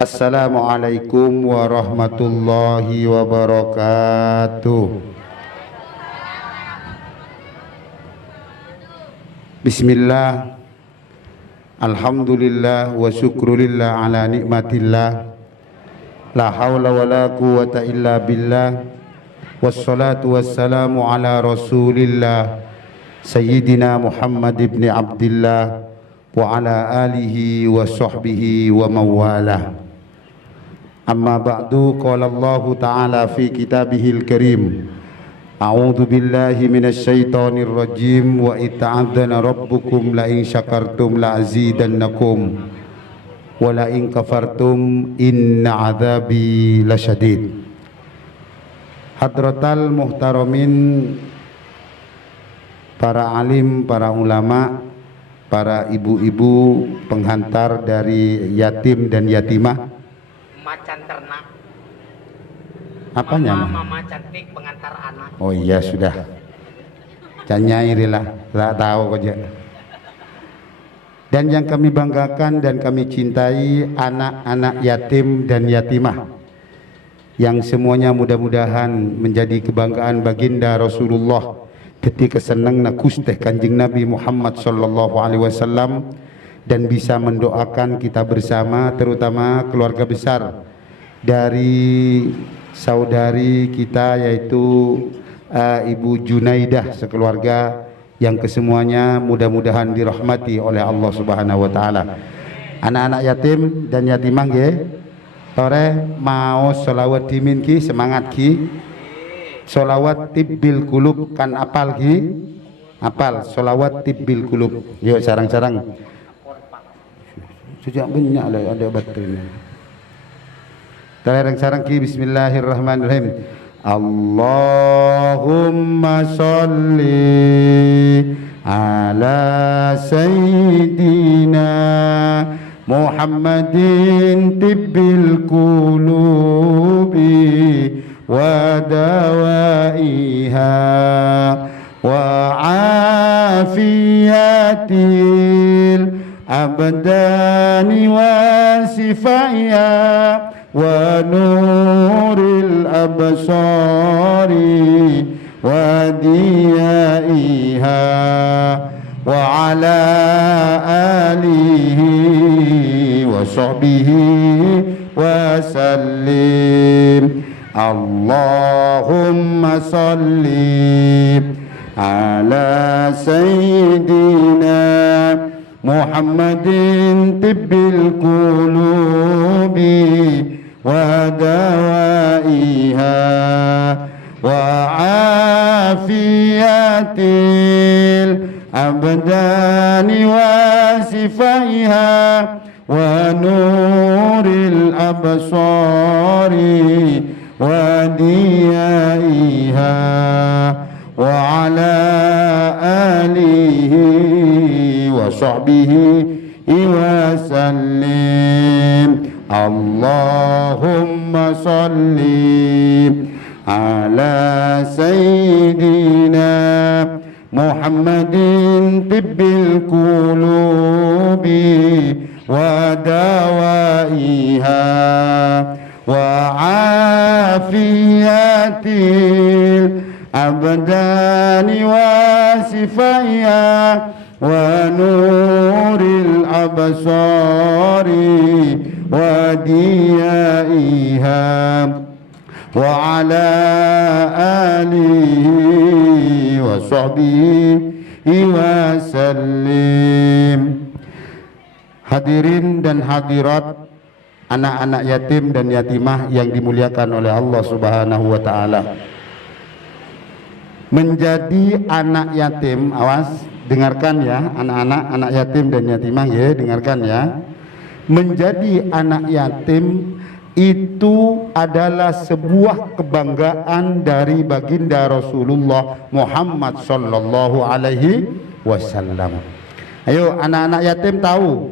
Assalamualaikum warahmatullahi wabarakatuh. Bismillah, alhamdulillah wa syukrulillah ala nikmatillah. La hawla wa la quwata illa billah. Wassalatu wassalamu ala rasulillah Sayyidina Muhammad ibn Abdillah wa ala alihi wa sahbihi wa mawalah. Amma ba'du, qala Allah ta'ala fi kitabihil karim, a'udzu billahi minasy syaithanir rajim, wa ita'adzana rabbukum la in syakartum la azidannakum wa la in kafartum inna adzabi lasyadid. Hadratal muhtaramin, para alim, para ulama, para ibu-ibu penghantar dari yatim dan yatimah. Macan ternak. Apanya? Mama cantik pengantar anak. Oh iya sudah. Canyairilah, tak tahu aja. Dan yang kami banggakan dan kami cintai anak-anak yatim dan yatimah, yang semuanya mudah-mudahan menjadi kebanggaan baginda Rasulullah ketika senang nak kusteh Kanjeng Nabi Muhammad sallallahu alaihi wasallam, dan bisa mendoakan kita bersama, terutama keluarga besar dari saudari kita yaitu Ibu Junaidah sekeluarga, yang kesemuanya mudah-mudahan dirahmati oleh Allah Subhanahu wa taala. Anak-anak yatim dan yatimah nggih, tore mau sholawat dimin ki, semangat ki. Sholawat tibbil kulub kan apal ki? Apal sholawat tibbil kulub. Yuk sarang-sarang. Sejak banyak lah ada baterainya. Sarang-sarang ki, bismillahirrahmanirrahim. Allahumma sholli ala sayyidina Muhammadin tibbil qulubi wa dawaiha wa afiyatil abdani wa sifaiha wa nuril absari wa diyaiha wa ala alihi wa sahbihi wa sallim. Allahumma salli ala sayyidina Muhammadin tibbil qulubi wa dawaiha wa afiyatil abdani wa sifaiha wa nuril absari wa diyaiha wa ala alihi wa sahbihi wa sallim. Allahumma salli ala sayyidina Muhammadin tibbil qulubi wa dawaiha wa afiyatil abdani wa sifaiha wa nuril absari wa diyaiha wa ala alihi wa sahbihi wa sallim. Hadirin dan hadirat, anak-anak yatim dan yatimah yang dimuliakan oleh Allah Subhanahu wa taala. Menjadi anak yatim, awas dengarkan ya, anak-anak yatim dan yatimah ya, dengarkan ya. Menjadi anak yatim itu adalah sebuah kebanggaan dari baginda Rasulullah Muhammad sallallahu alaihi wasallam. Ayo anak-anak yatim tahu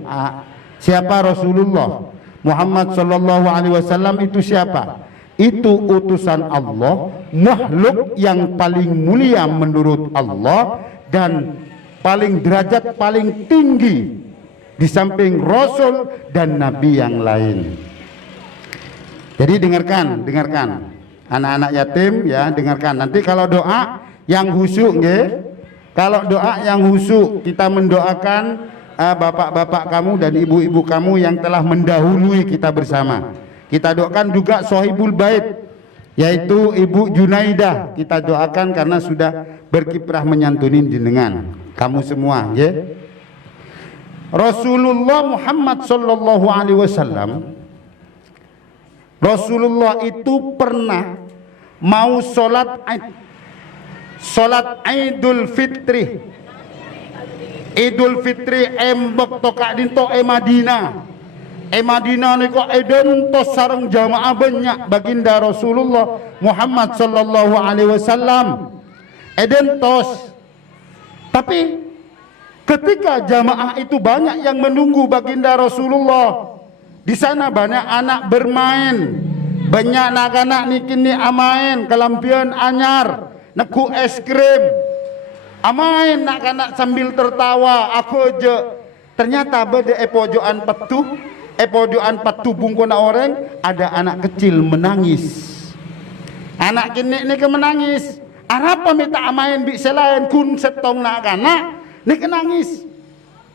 siapa Rasulullah Muhammad sallallahu alaihi wasallam itu siapa? Itu utusan Allah, makhluk yang paling mulia menurut Allah dan paling derajat paling tinggi di samping Rasul dan Nabi yang lain. Jadi dengarkan anak-anak yatim ya, dengarkan. Nanti kalau doa yang khusyuk nggih. Kalau doa yang khusyuk, kita mendoakan bapak-bapak kamu dan ibu-ibu kamu yang telah mendahului kita bersama. Kita doakan juga Sohibul Bait, yaitu Ibu Junaidah. Kita doakan karena sudah berkiprah menyantuni jenengan. Kamu semua, ya. Rasulullah Muhammad sallallahu alaihi wasallam, Rasulullah itu pernah mau sholat Idul Fitri. Idul Fitri embok tokak dinto Madinah. Madinah niku eden tos sareng jamaah banyak baginda Rasulullah Muhammad sallallahu alaihi wasallam. Eden tos. Tapi ketika jamaah itu banyak yang menunggu baginda Rasulullah, di sana banyak anak bermain, banyak anak-anak niki amain kelampian anyar, neku es krim, amain anak-anak sambil tertawa. Aku aja ternyata beda pojokan patu bungkuna orang ada anak kecil menangis. Anak kini ni menangis. Apa minta amain bi selain kun setong nak anak ni nangis.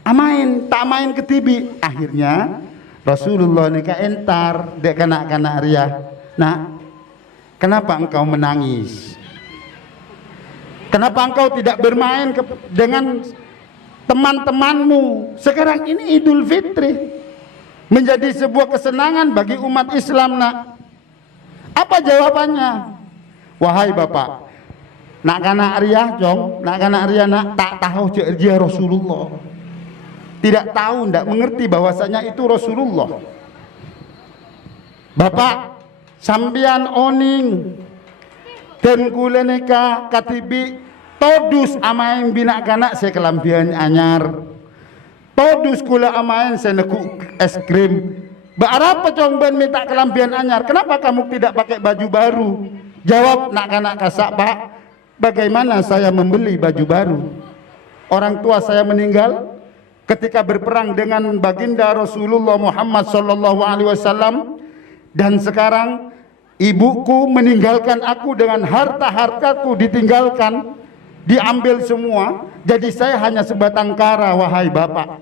Amain tak main ke tibi. Akhirnya Rasulullah ni entar dek kanak-kanak ria. Nak, kenapa engkau menangis? Kenapa engkau tidak bermain dengan teman-temanmu? Sekarang ini Idul Fitri, menjadi sebuah kesenangan bagi umat Islam, nak. Apa jawabannya? Wahai bapak, nak kana Arya jong, nak kana Arya nak tak tahu dia Rasulullah. Tidak tahu, tidak mengerti bahwasanya itu Rasulullah. Bapak, sambian oning dan kuleneka katibi todus amain bina kanak saya kelampian anyar. Todus kula amain saya neku es krim. Berapa cong ben minta kelampian anyar? Kenapa kamu tidak pakai baju baru? Jawab nak kanak kasak, Pak. Bagaimana saya membeli baju baru? Orang tua saya meninggal ketika berperang dengan baginda Rasulullah Muhammad sallallahu alaihi wasallam, dan sekarang ibuku meninggalkan aku dengan harta-hartaku ditinggalkan, diambil semua. Jadi saya hanya sebatang kara, wahai bapak.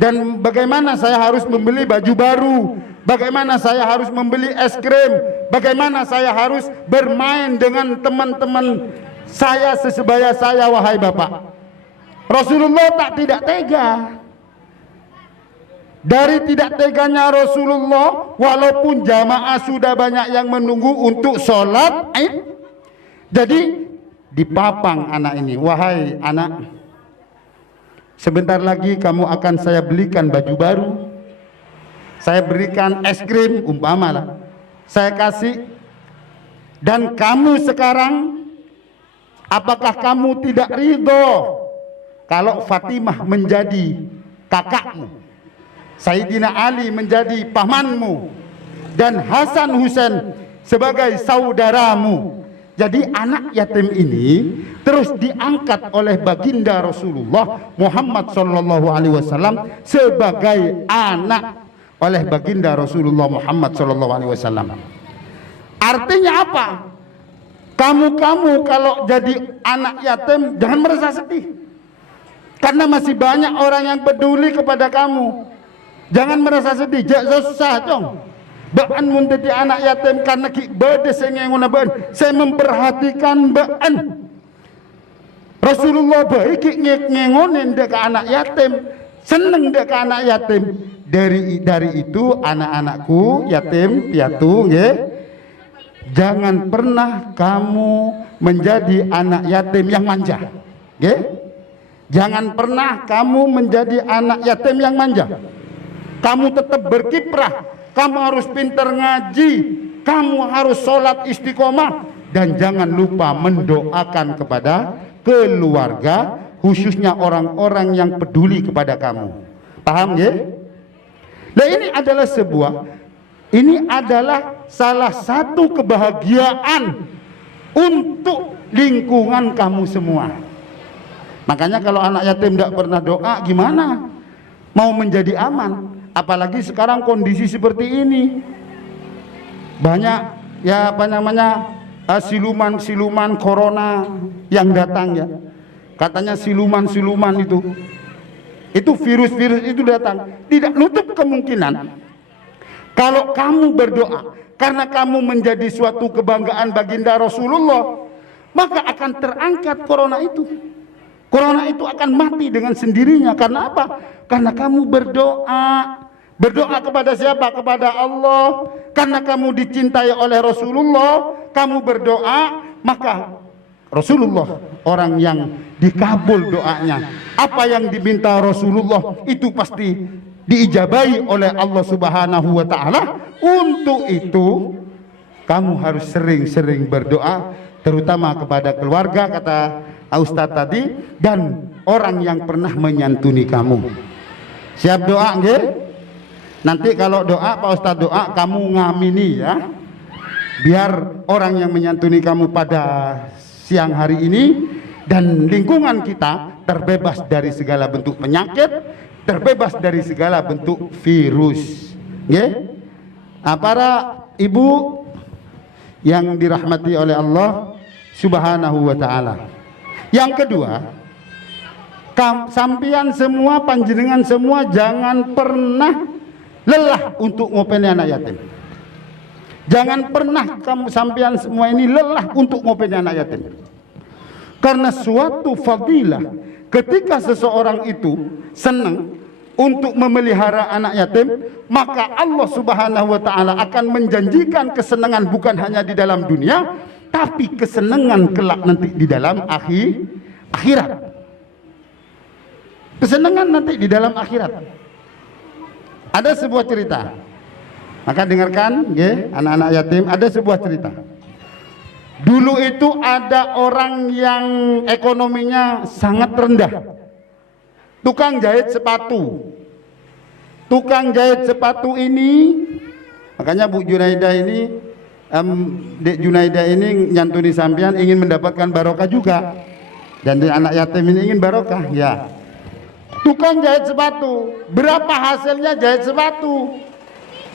Dan bagaimana saya harus membeli baju baru? Bagaimana saya harus membeli es krim? Bagaimana saya harus bermain dengan teman-teman saya sesebaya saya, wahai bapak? Rasulullah tidak tega. Dari tidak teganya Rasulullah, walaupun jamaah sudah banyak yang menunggu untuk sholat Id, jadi dipapang anak ini. Wahai anak, sebentar lagi kamu akan saya belikan baju baru, saya berikan es krim umpamalah, saya kasih. Dan kamu sekarang, apakah kamu tidak ridho kalau Fatimah menjadi kakakmu, Sayyidina Ali menjadi pamanmu, dan Hasan Husain sebagai saudaramu? Jadi anak yatim ini terus diangkat oleh baginda Rasulullah Muhammad sallallahu alaihi wasallam sebagai anak oleh baginda Rasulullah Muhammad sallallahu alaihi wasallam. Artinya apa? Kamu kalau jadi anak yatim jangan merasa sedih, karena masih banyak orang yang peduli kepada kamu. Jangan merasa sedih, jangan susah cong. Baan muntati anak yatim karena ki bade sengenguna baan. Saya memperhatikan baan. Rasulullah baik ngengonin dek anak yatim, seneng dek anak yatim. Dari itu anak-anakku yatim piatu, nggih. Jangan pernah kamu menjadi anak yatim yang manja, nggih. Jangan pernah kamu menjadi anak yatim yang manja. Kamu tetap berkiprah. Kamu harus pintar ngaji, kamu harus sholat istiqomah, dan jangan lupa mendoakan kepada keluarga, khususnya orang-orang yang peduli kepada kamu. Paham ya? Nah, ini adalah salah satu kebahagiaan untuk lingkungan kamu semua. Makanya kalau anak yatim tidak pernah doa, gimana mau menjadi aman? Apalagi sekarang kondisi seperti ini. banyak ya apa namanya siluman-siluman corona yang datang ya. Katanya siluman-siluman itu virus-virus itu datang. Tidak nutup kemungkinan kalau kamu berdoa karena kamu menjadi suatu kebanggaan baginda Rasulullah, maka akan terangkat corona itu. Corona itu akan mati dengan sendirinya. Karena apa? Karena kamu berdoa. Berdoa kepada siapa? Kepada Allah. Karena kamu dicintai oleh Rasulullah, kamu berdoa, maka Rasulullah orang yang dikabul doanya. Apa yang diminta Rasulullah itu pasti diijabahi oleh Allah Subhanahu wa taala. Untuk itu kamu harus sering-sering berdoa, terutama kepada keluarga, kata Ustadz tadi, dan orang yang pernah menyantuni kamu. Siap doa nggih? Nanti kalau doa Pak Ustadz doa kamu ngamini ya, biar orang yang menyantuni kamu pada siang hari ini dan lingkungan kita terbebas dari segala bentuk penyakit, terbebas dari segala bentuk virus. Nggih? Nah, para ibu yang dirahmati oleh Allah Subhanahu wa taala. Yang kedua, sampian semua, panjenengan semua jangan pernah lelah untuk ngopeni anak yatim. Jangan pernah kamu sampian semua ini lelah untuk ngopeni anak yatim. Karena suatu fadilah ketika seseorang itu senang untuk memelihara anak yatim, maka Allah Subhanahu wa taala akan menjanjikan kesenangan bukan hanya di dalam dunia, tapi kesenangan kelak nanti di dalam akhirat. Kesenangan nanti di dalam akhirat. Ada sebuah cerita, maka dengarkan, anak-anak yatim. Ada sebuah cerita. Dulu itu ada orang yang ekonominya sangat rendah, tukang jahit sepatu. Tukang jahit sepatu ini, makanya Bu Junaida ini, Dek Junaida ini nyantuni sampean ingin mendapatkan barokah juga, dan anak yatim ini ingin barokah, ya. Tukang jahit sepatu, berapa hasilnya jahit sepatu?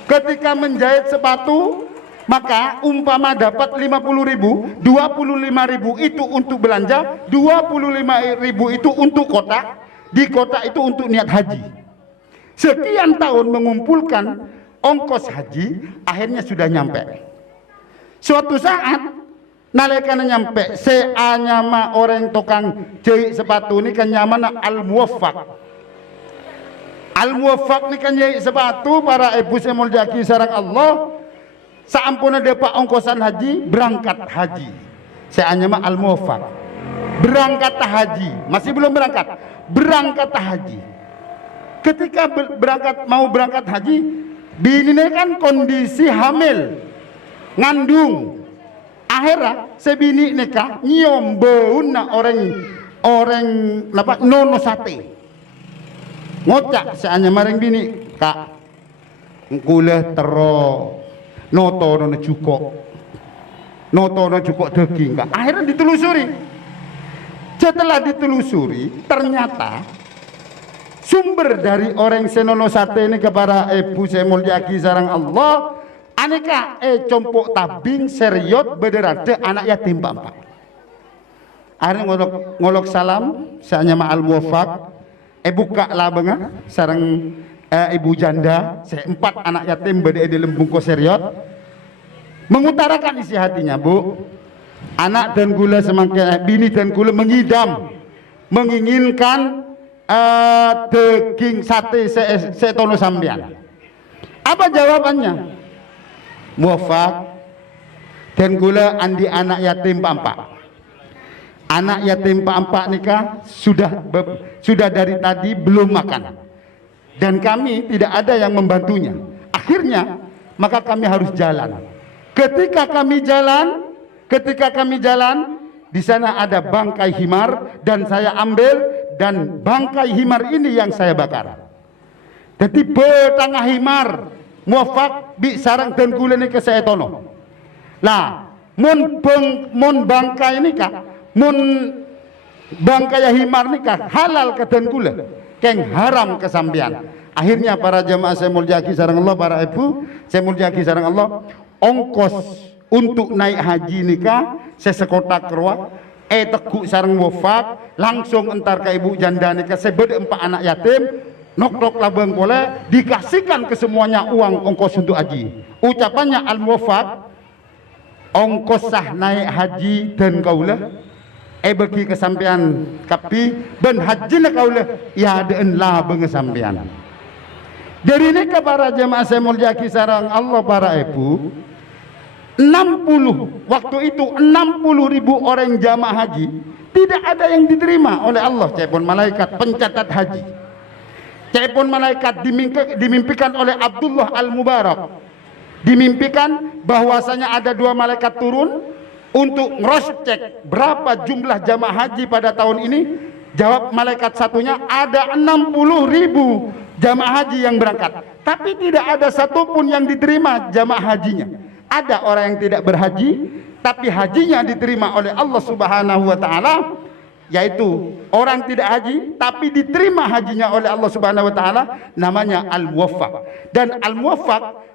Ketika menjahit sepatu, maka umpama dapat 50.000, 25.000 itu untuk belanja, 25.000 itu untuk kotak, di kotak itu untuk niat haji. Sekian tahun mengumpulkan ongkos haji, akhirnya sudah nyampe. Suatu saat nalekana nyampe, seanyama orang tukang jahit sepatu ini kan nyaman al-muwaffaq. Al-muwaffaq ini kan jahit sepatu, para ibu saya mulyaki sareng Allah, saampuna dapat ongkosan haji, berangkat haji. Seanyama al-muwaffaq, berangkat haji, masih belum berangkat, berangkat haji. Ketika mau berangkat haji, bini kan kondisi hamil, ngandung. Akhirnya sebini nikah nyiom bau na orang apa nono sate. Ngocak seanya maring bini, Kak, ngkule tero noto nono cukok daging, Kak. Akhirnya ditelusuri. Setelah ditelusuri, ternyata sumber dari orang senono sate ini kepada ibu saya mulyaki sareng Allah, aneka compok tabing seriot bederade anak yatim bapak. Akhirnya ngolok salam, seanya ma'al muwafaq, buka labenga sareng ibu janda, seempat anak yatim berde di lembungko seriot, mengutarakan isi hatinya, Bu. Anak dan gula semakin, bini dan gula mengidam, menginginkan daging sate setono sambian. Apa jawabannya? Muwafaq dan gula andi anak yatim pampak. Anak yatim pampak nikah sudah dari tadi belum makan, dan kami tidak ada yang membantunya. Akhirnya maka kami harus jalan. Ketika kami jalan, di sana ada bangkai himar dan saya ambil, dan bangkai himar ini yang saya bakar. Jadi betangah himar muwafaq bi sarang dan gula ni ke saya tono. Lah, mun bangkai ini kah, mun bangkai himar ni kah halal ke dan gula, keng haram ke sambian. Akhirnya para jemaah saya mulyaki sareng Allah, para ibu saya mulyaki sareng Allah, ongkos untuk naik haji nikah sesekota kerwa teguk sareng wafat langsung entar ke ibu janda nikah sebeda 4 anak yatim nok labeng boleh dikasihkan ke semuanya uang ongkos untuk haji. Ucapannya al-muwafaq ongkos sah naik haji dan kaulah bagi kesampean kapi ben haji na kaulah ya deun la bengesampean. Dari ini ke para jemaah saya mulyaki sareng Allah para ibu 60 waktu itu 60.000 orang jamaah haji tidak ada yang diterima oleh Allah cepon malaikat pencatat haji. Cepon malaikat dimimpikan oleh Abdullah Al-Mubarak, dimimpikan bahwasanya ada 2 malaikat turun untuk ngeroscek berapa jumlah jamaah haji pada tahun ini. Jawab malaikat satunya ada 60.000 jamaah haji yang berangkat, tapi tidak ada satupun yang diterima jamaah hajinya. Ada orang yang tidak berhaji tapi hajinya diterima oleh Allah Subhanahu wa taala, yaitu orang tidak haji tapi diterima hajinya oleh Allah Subhanahu wa taala, namanya al-muwaffaq. Dan al-muwaffaq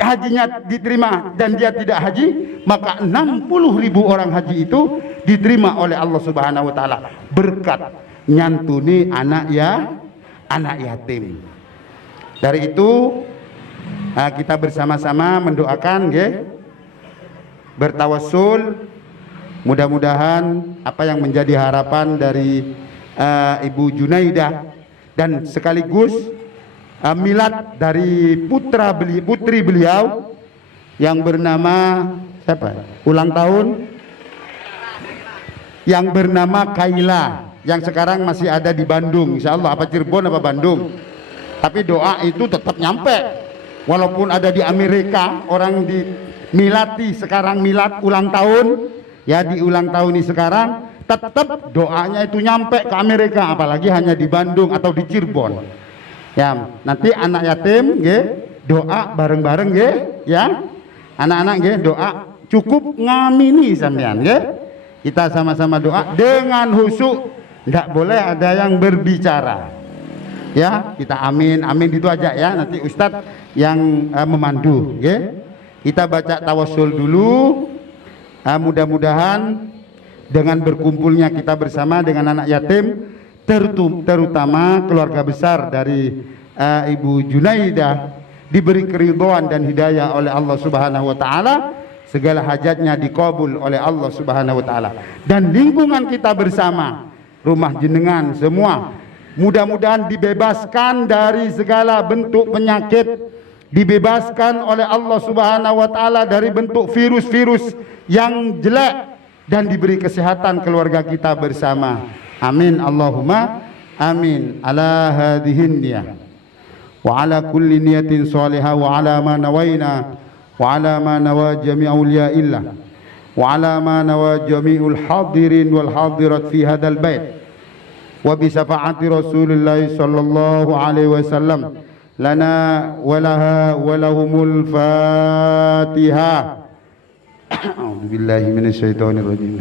hajinya diterima dan dia tidak haji, maka 60.000 orang haji itu diterima oleh Allah Subhanahu wa taala berkat nyantuni anak yatim. Dari itu kita bersama-sama mendoakan bertawassul, mudah-mudahan apa yang menjadi harapan dari Ibu Junaidah dan sekaligus milad dari putri beliau yang bernama siapa? Ulang tahun yang bernama Kaila, yang sekarang masih ada di Bandung, insyaallah. Apa Cirebon apa Bandung, tapi doa itu tetap nyampe. Walaupun ada di Amerika, orang di milati sekarang milad ulang tahun, ya di ulang tahun ini sekarang, tetap doanya itu nyampe ke Amerika, apalagi hanya di Bandung atau di Cirebon. Ya, nanti anak yatim, doa bareng-bareng, ya, anak-anak, doa cukup ngamini sampean, kita sama-sama doa dengan khusyuk, tidak boleh ada yang berbicara. Ya, kita amin itu aja ya. Nanti Ustadz yang memandu, Kita baca tawassul dulu. Mudah-mudahan dengan berkumpulnya kita bersama dengan anak yatim, terutama keluarga besar dari Ibu Junaidah, diberi keridhaan dan hidayah oleh Allah Subhanahu wa taala, segala hajatnya dikabul oleh Allah Subhanahu wa taala. Dan lingkungan kita bersama, rumah jenengan semua, mudah-mudahan dibebaskan dari segala bentuk penyakit, dibebaskan oleh Allah Subhanahu wa taala dari bentuk virus-virus yang jelek, dan diberi kesehatan keluarga kita bersama. Amin Allahumma amin. Ala hadhihin niyah wa ala kulli niyatin salihah wa ala ma nawaina wa ala ma nawa jami' awliyaillah wa ala ma nawa jami'ul hadirin wal hadirat fi hadzal bait wa bi syafaati Rasulillah sallallahu alaihi wasallam lana wa laha wa lahumul Fatihah. A'udzu billahi minasyaitonir rajim.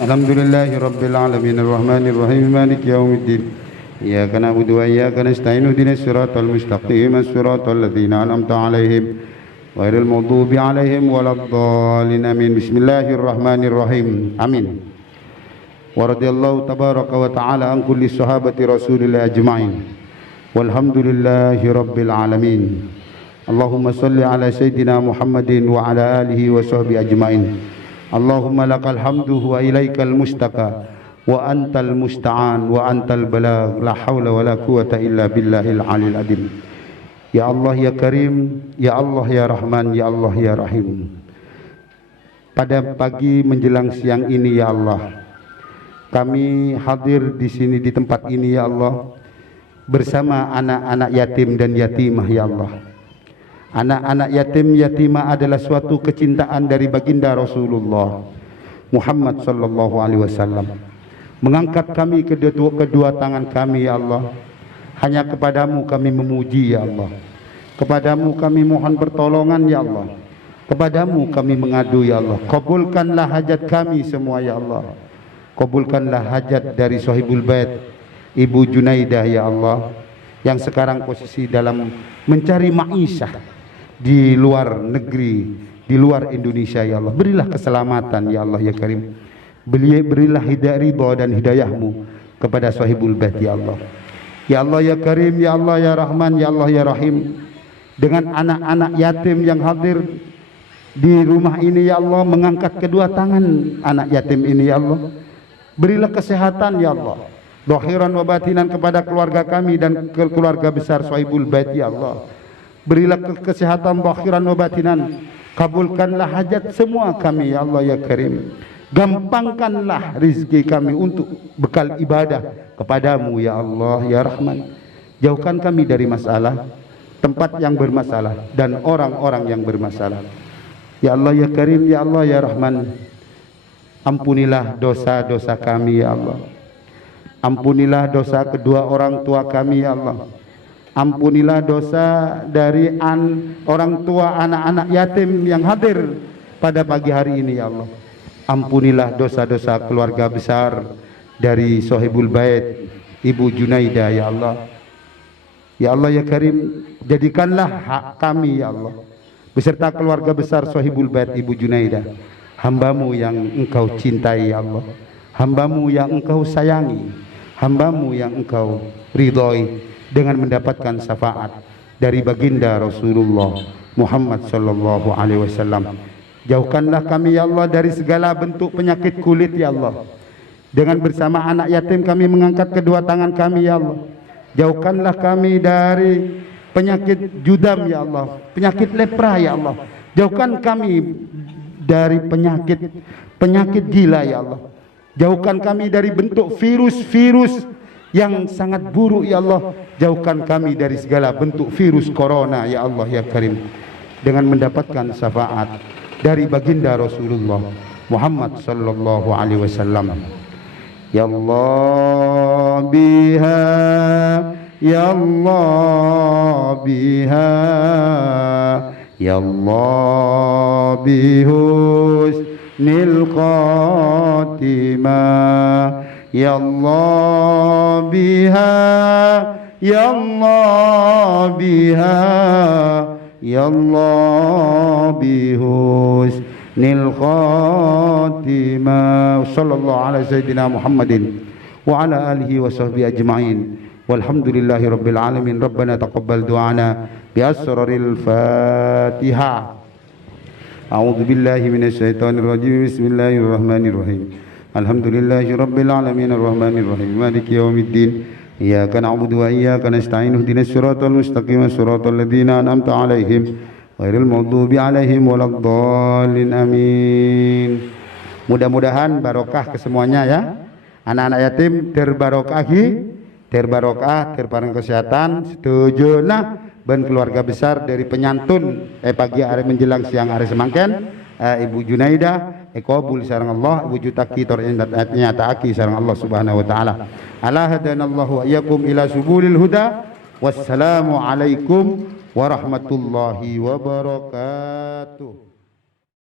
Alhamdulillahi rabbil alamin arrahmanir rahim maliki yaumiddin. Iyyaka na'budu wa iyyaka nasta'in ihdinas siratal mustaqim siratal ladzina an'amta 'alaihim ghairil maghdubi 'alaihim waladdallin. Amin. Bismillahirrahmanirrahim. Amin. Wa radhiyallahu tabaraka wa ta'ala an kulli sahabati Rasulillah ajma'in. Walhamdulillahi rabbil alamin. Allahumma salli ala sayyidina Muhammadin wa ala alihi wa sahbihi ajma'in. Allahumma lakal hamdu wa ilaikal mustaka wa antal musta'an wa antal balagh, la hawla wa la quwata illa billahil alil adim. Ya Allah ya Karim, ya Allah ya Rahman, ya Allah ya Rahim. Pada pagi menjelang siang ini ya Allah, kami hadir di sini di tempat ini ya Allah, bersama anak-anak yatim dan yatimah ya Allah. Anak-anak yatim yatimah adalah suatu kecintaan dari baginda Rasulullah Muhammad sallallahu alaihi wasallam. Mengangkat kami kedua tangan kami ya Allah, hanya kepadamu kami memuji ya Allah, kepadamu kami mohon pertolongan ya Allah, kepadamu kami mengadu ya Allah. Kabulkanlah hajat kami semua ya Allah, kabulkanlah hajat dari sahibul bait Ibu Junaidah ya Allah, yang sekarang posisi dalam mencari ma'isyah, di luar negeri, di luar Indonesia ya Allah. Berilah keselamatan ya Allah ya Karim. Berilah hidayah ridha dan hidayahmu kepada sahibul bait ya Allah. Ya Allah ya Karim, ya Allah ya Rahman, ya Allah ya Rahim. Dengan anak-anak yatim yang hadir di rumah ini ya Allah, mengangkat kedua tangan anak yatim ini ya Allah. Berilah kesehatan ya Allah, zahiran wa batinan kepada keluarga kami dan keluarga besar sahibul bait ya Allah. Berilah kesehatan zahiran wa batinan. Kabulkanlah hajat semua kami ya Allah ya Karim. Gampangkanlah rizki kami untuk bekal ibadah kepadamu ya Allah ya Rahman. Jauhkan kami dari masalah, tempat yang bermasalah dan orang-orang yang bermasalah. Ya Allah ya Karim, ya Allah ya Rahman. Ampunilah dosa-dosa kami ya Allah. Ampunilah dosa kedua orang tua kami ya Allah. Ampunilah dosa dari orang tua anak-anak yatim yang hadir pada pagi hari ini ya Allah. Ampunilah dosa-dosa keluarga besar dari sahibul bait Ibu Junaidah ya Allah. Ya Allah ya Karim, jadikanlah hak kami ya Allah beserta keluarga besar sahibul bait Ibu Junaidah hambamu yang engkau cintai ya Allah, hambamu yang engkau sayangi, hambamu yang engkau ridhoi dengan mendapatkan syafaat dari baginda Rasulullah Muhammad sallallahu alaihi wasallam. Jauhkanlah kami ya Allah dari segala bentuk penyakit kulit ya Allah. Dengan bersama anak yatim kami mengangkat kedua tangan kami ya Allah. Jauhkanlah kami dari penyakit judam ya Allah, penyakit lepra ya Allah. Jauhkan kami dari penyakit gila ya Allah. Jauhkan kami dari bentuk virus-virus yang sangat buruk ya Allah. Jauhkan kami dari segala bentuk virus corona ya Allah ya Karim, dengan mendapatkan syafaat dari baginda Rasulullah Muhammad sallallahu alaihi wasallam. Ya Allah biha, ya Allah biha, ya Allah bihusnil khatimah, ya Allah biha, ya Allah biha, ya Allah bihusnil khatimah. Sallallahu ala sayyidina Muhammadin wa ala alihi wa sahbihi ajma'in. Walhamdulillahi rabbil alamin. Rabbana taqabbal du'ana bi asraril Fatihah. A'udzu billahi minasy syaithanir rajim. Bismillahirrahmanirrahim. Alhamdulillahi rabbil alamin arrahmanir rahim maliki yaumiddin. Iyyaka na'budu wa iyyaka nasta'in ihdinas siratal mustaqim siratal ladzina an'amta 'alaihim ghairil maghdubi alaihim waladdallin amin. Mudah-mudahan barokah kesemuanya ya. Anak-anak yatim terbarokahi, terbarokah, terparang kesehatan, setuju nah ben keluarga besar dari penyantun pagi hari menjelang siang hari semangken Ibu Junaidah qabul sareng Allah, wujudaki nyataaki sareng Allah Subhanahu wa taala. Ala hadanallahu wa iyyakum ila subulil huda. Wassalamu alaikum warahmatullahi wabarakatuh.